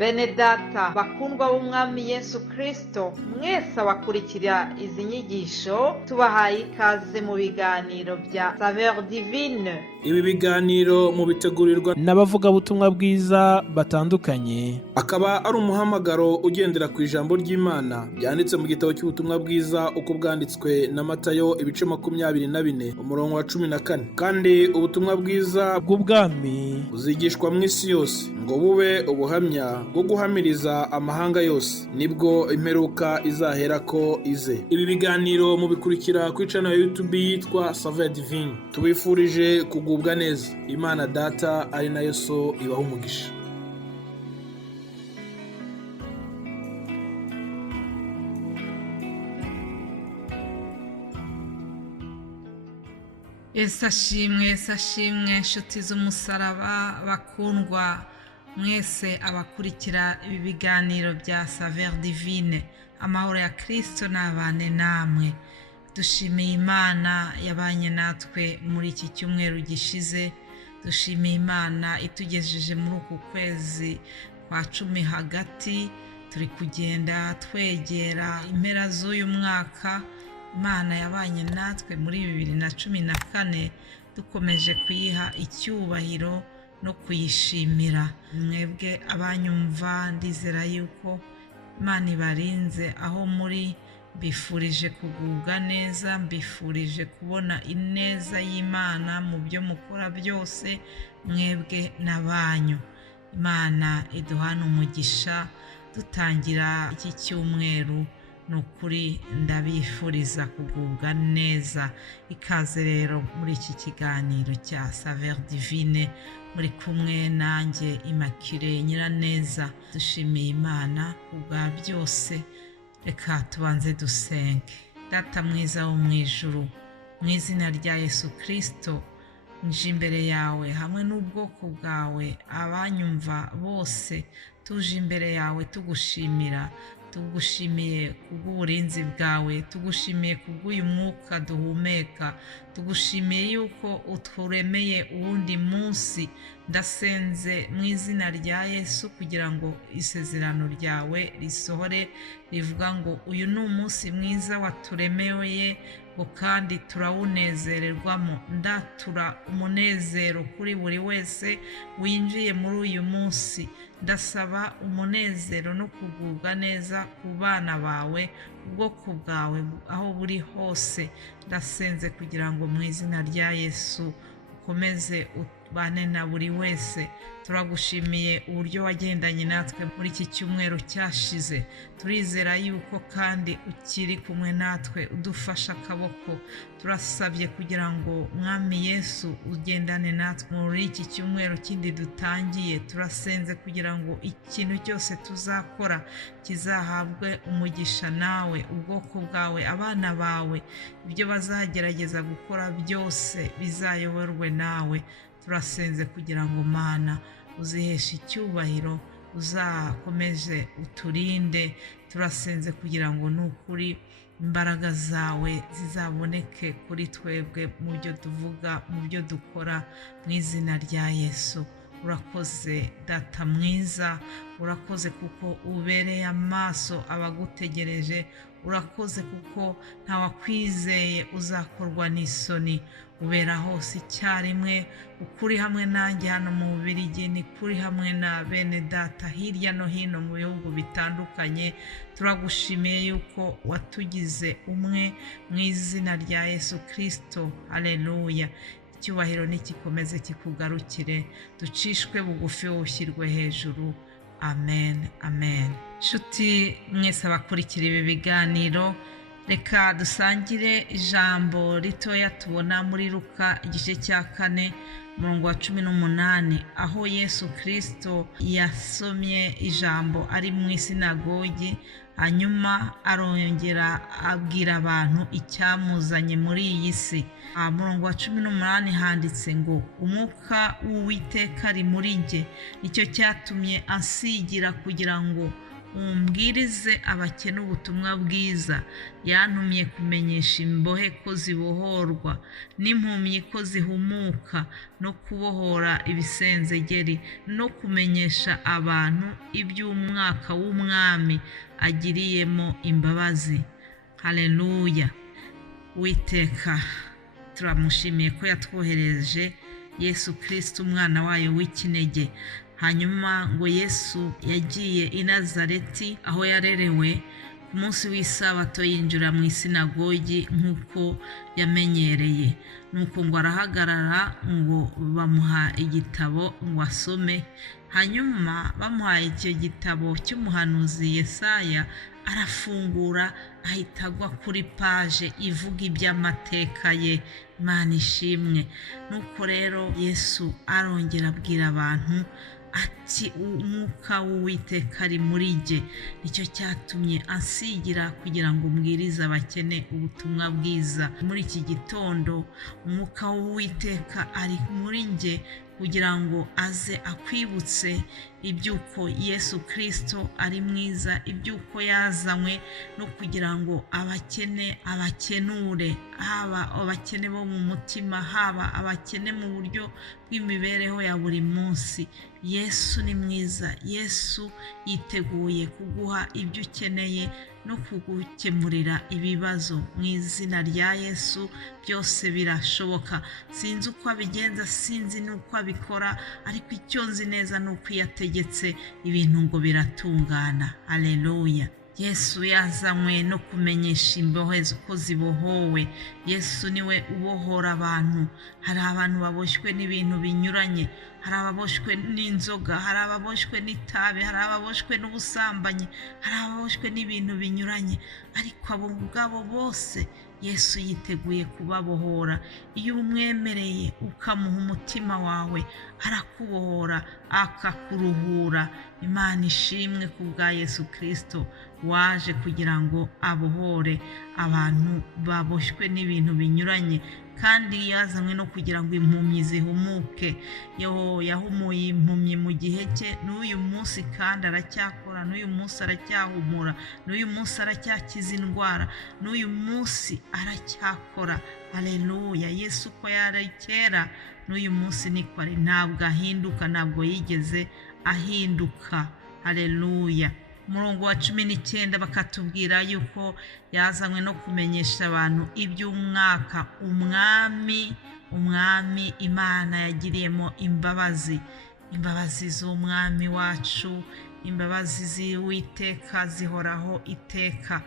Bene data bakundwa b'umwami Yesu Kristo, mwese abakurikira izi nyigisho tubahaye ikaze mu biganiro bya Saveur Divine. Ibi biganiro mu bitegurirwa n'abavugabutumwa bwiza batandukanye, akaba ari umuhamagaro ugendera ku ijambo ry'Imana byanditse mu gitabo cy'ubutumwa bwiza uko bwanditswe na Matayo ibice 24 umurongo wa 14. Kandi ubutumwa bwiza bw'ubwami buzigishwa mu isi yose ngo bube ubuhamya bwo guhamiriza amahanga yose, nibwo imperuka izaherako ize. Ibi biganiro mubikurikira ku channel ya YouTube yitwa Saveur Divine. Tubifurije kugubwa neza. Imana Data ari nayo So ibaha umugisha. Yesu ashimwe nshuti z'umusaraba bakundwa mwese abakurikira ibi biganiro bya Saveur Divine. Amahoro ya Kristo nabane namwe. Dushimiye Imana yabanye natwe muri iki cyumweru gishize. Dushimiye Imana itugejeje muri uku kwezi kwa 10 hagati. Turi kugenda twegera impera z'uyu mwaka. Imana yabanye natwe muri 2014, dukomeje kuyiha icyubahiro no kuyishimira. Mwebwe abanyumva ndizera yuko Imana ibarinze aho muri. Mbifurije kugubwa neza, mbifurije kubona ineza y'Imana mu byo mukora byose, mwebwe n'abanyu. Imana iduhana umugisha dutangira iki cyumweru. Nukuri ndabifuriza kugubwa neza. Ikaze rero muri iki kiganiro cya Saveur Divine, muri kumwe nanjye Immaculée Nyiraneza. Dushimiye Imana kubwa byose. Reka tubanze dusenge. Data mwiza wo mu ijuru, mu izina rya Yesu Kristo, nje imbere yawe hamwe n'ubwoko bwawe, abanyumva bose tuje imbere yawe tugushimira. Tugushimiye kubw'uburinzi bwawe, tugushimiye kubw'uyu mwuka duhumeka, tugushimiye yuko uturemeye uwundi munsi. Ndasenze mu izina rya Yesu kugira ngo isezerano ryawe risohore rivuga ngo uyu ni umunsi mwiza waturemeye ngo kandi turawunezererwamo. Ndatura umunezero kuri buri wese winjiye muri uyu munsi. Ndasaba umunezero no kugubwa neza ku bana bawe, ubwoko bwawe aho buri hose. Ndasenze kugira ngo mu izina rya Yesu ukomeze ubane na buri wese. Turagushimiye uburyo wagendanye natwe muri iki cyumweru cyashize. Turizera yuko kandi ukiri kumwe natwe udufasha akaboko. Turasabye kugira ngo Mwami Yesu ugendane natwe muri iki cyumweru kindi dutangiye. Turasenze kugira ngo ikintu cyose tuzakora kizahabwe umugisha nawe, ubwoko bwawe, abana bawe. Ibyo bazagerageza gukora byose bizayoborwe nawe. Turasenze kugira ngo Mana uziheshe icyubahiro, uzakomeze uturinde. Turasenze kugira ngo nukuri imbaraga zawe zizaboneke kuri twebwe mu byo tuvuga, mu byo dukora, mu izina rya Yesu. Urakoze Data mwiza, urakoze kuko ubereye amaso abagutegereje. Urakoze kuko ntawakwizeye uzakorwa n'isoni. Ubera hose icyarimwe, ukuri hamwe nanjye hano mu Bubiligi, ni kuri hamwe na bene data hirya no hino mu bihugu bitandukanye. Turagushimiye yuko watugize umwe mu izina rya Yesu Kristo. Haleluya. Icyubahiro nikikomeze kikugarukire, ducishwe bugufi ushyirwe hejuru. Amen, amen. Nshuti mwese abakurikira ibi biganiro, reka dusangire ijambo ritoya tubona muri Luka igice cya 4 umurongo wa 18, aho Yesu Kristo yasomye ijambo ari mu isinagogi. Hanyuma arongera abwira abantu icyamuzanye muri iyi si. Umurongo wa 18 handitse ngo umwuka w'Uwiteka ari muri njye, nicyo cyatumye ansigira kugira ngo umbwirize abakene ubutumwa bwiza. Yantumye kumenyesha imbohe ko zibohorwa, n'impumyi ko zihumuka, no kubohora ibisenzegeri, no kumenyesha abantu iby'umwaka w'umwami agiriyemo imbabazi. Haleluya. Uwiteka turamushimiye ko yatwohereje Yesu Kristo umwana wayo w'ikinege. Hanyuma ngo Yesu yagiye i Nazareti aho yarerewe, ku munsi w'isabato yinjira mu isinagogi nk'uko yamenyereye. Nuko ngo arahagarara, ngo bamuha igitabo ngo asome. Hanyuma bamuhaye icyo gitabo cy'umuhanuzi Yesaya, arafungura ahita agwa kuri paje ivuga iby'amateka ye. Imana ishimwe. Nuko rero Yesu arongera abwira abantu ati umwuka w'Uwiteka ari muri jye, nicyo cyatumye ansigira kugira ngo mbwirize abakene ubutumwa bwiza. Muri iki gitondo umwuka w'Uwiteka ari muri jye kugira ngo aze akwibutse iby'uko Yesu Kristo ari mwiza, iby'uko yazanywe no kugira ngo abakene abakenure, haba abakene bo mu mutima, haba abakene mu buryo bw'imibereho ya buri munsi. Yesu ni mwiza. Yesu yiteguye kuguha ibyo ukeneye no kugukemurira ibibazo. Mu izina rya Yesu byose birashoboka. Sinzi uko abigenza, sinzi n'uko abikora, ariko icyo nzi neza ni uko iyo ategetse ibintu ngo biratungana. Haleluya. Yesu yazanywe no kumenyesha imbohe ko zibohowe. Yesu niwe ubohora abantu. Hari abantu baboshywe n'ibintu binyuranye, hari ababoshywe n'inzoga, hari ababoshywe n'itabi, hari ababoshywe n'ubusambanyi, hari ababoshywe n'ibintu binyuranye, ariko abo ngabo bose Yesu yiteguye kubabohora. Iyo umwemereye ukamuha umutima wawe, arakubohora akakuruhura. Imana ishimwe ku bwa Yesu Kristo waje kugira ngo abohore abantu baboshywe n'ibintu binyuranye, kandi yazanywe no kugira ngo impumyi zihumuke. Yahumuye impumyi mu gihe cye, n'uyu munsi kandi aracyakora, n'uyu munsi aracyahumura, n'uyu munsi aracyakiza indwara, n'uyu munsi aracyakora. Haleluya. Yesu uko yari kera n'uyu munsi niko ari, ntabwo ahinduka, ntabwo yigeze ahinduka. Haleluya. Umurongo wa 19 bakatubwira yuko yazanywe no kumenyesha abantu iby'umwaka umwami Imana yagiriyemo imbabazi. Imbabazi z'umwami wacu, imbabazi z'Uwiteka zihoraho iteka.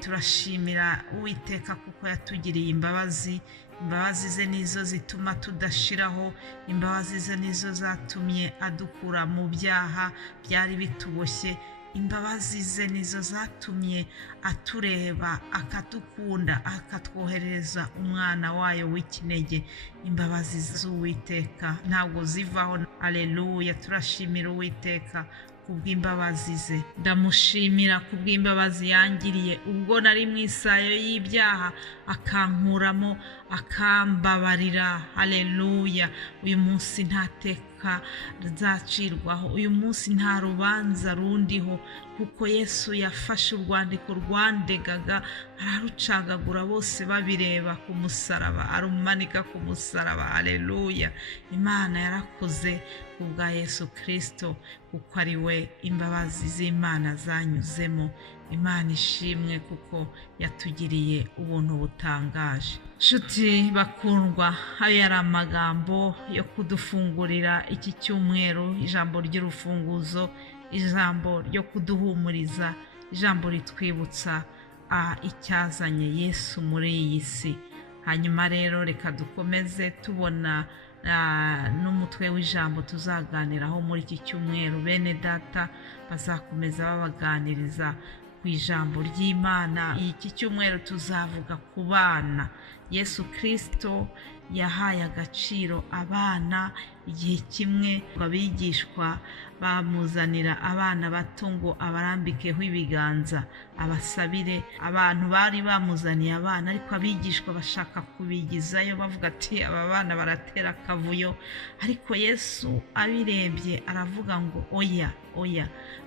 Turashimira Uwiteka kuko yatugiriye imbabazi. Imbabazi ze nizo zituma tudashiraho. Imbabazi ze nizo zatumye adukura mu byaha byari bituboshye. Imbabazi ze nizo zatumye atureba, akadukunda, akatwohereza umwana wayo w'ikinege. Imbabazi z'Uwiteka ntabwo zivaho. Haleluya. Turashimira Uwiteka kubw'imbabazi ze. Ndamushimira kubw'imbabazi yangiriye ubwo nari mu isayo y'ibyaha, akankuramo, akambabarira. Haleluya. Uyu munsi nta teka rizacirwaho, uyu munsi nta rubanza rundiho, kuko Yesu yafashe urwandiko rwandegaga ararucagagura, bose babireba ku musaraba, arumanika ku musaraba. Haleluya. Imana yarakoze ku bwa Yesu Kristo, kuko ari we imbabazi z'Imana zanyuzemo. Imana ishimwe kuko yatugiriye ubuntu butangaje. Nshuti bakundwa, ayo yari amagambo yo kudufungurira iki cyumweru, ijambo ry'urufunguzo, ijambo ryo kuduhumuriza, ijambo ritwibutsa icyazanye Yesu muri iyi si. Hanyuma rero reka dukomeze tubona n'umutwe w'ijambo tuzaganiraho muri iki cyumweru. Bene data bazakomeza babaganiriza ku ijambo ry'Imana. Iki cyumweru tuzavuga ku bana, Yesu Kristo yahaye agaciro abana. Igihe kimwe abigishwa bamuzanira abana bato ngo abarambikeho ibiganza abasabire. Abantu bari bamuzaniye abana, ariko abigishwa bashaka kubigizayo bavuga ati aba bana baratera akavuyo. Ariko Yesu abirebye aravuga ngo oya,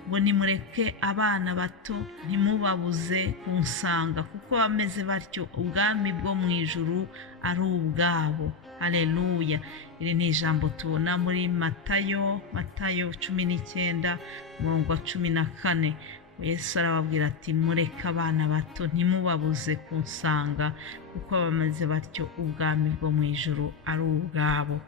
ngo nimureke abana bato, ntimubabuze kunsanga, kuko bameze batyo ubwami bwo mu ijuru ari ubwabo. Haleluya. Iri ni ijambo tubona muri Matayo 19:14. Yesu arababwira ati mureke abana bato, ntimubabuze kunsanga, kuko bameze batyo ubwami bwo mu ijuru ari ubwabo.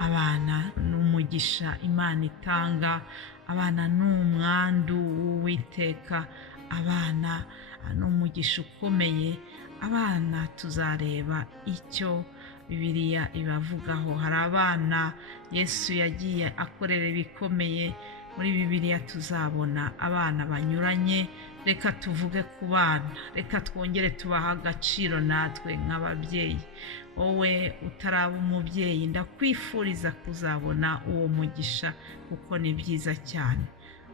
Abana ni umugisha Imana itanga, abana ni umwandu w'Uwiteka, abana ni umugisha ukomeye. Abana tuzareba icyo Bibiliya ibavugaho. Hari abana Yesu yagiye akorera ibikomeye. Muri Bibiliya tuzabona abana banyuranye. Reka tuvuge ku bana, reka twongere tubaha agaciro natwe nk'ababyeyi. Wowe utaraba umubyeyi, ndakwifuriza kuzabona uwo mugisha, kuko ni byiza cyane.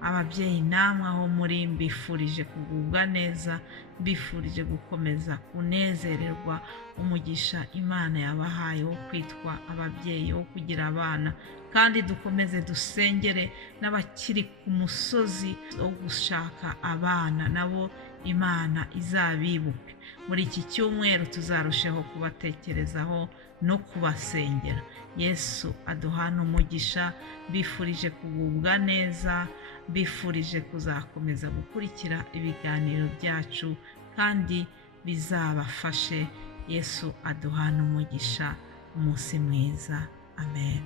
Ababyeyi namwe aho muri, mbifurije kugubwa neza, mbifurije gukomeza kunezererwa umugisha Imana yabahaye wo kwitwa ababyeyi, wo kugira abana. Kandi dukomeze dusengere n'abakiri ku musozi wo gushaka abana, nabo Imana izabibuke. Muri iki cyumweru tuzarushaho kubatekerezaho no kubasengera. Yesu aduhane umugisha. Mbifurije kugubwa neza, mbifurije kuzakomeza gukurikira ibiganiro byacu kandi bizabafashe. Yesu aduhane umugisha. Umunsi mwiza. Amen.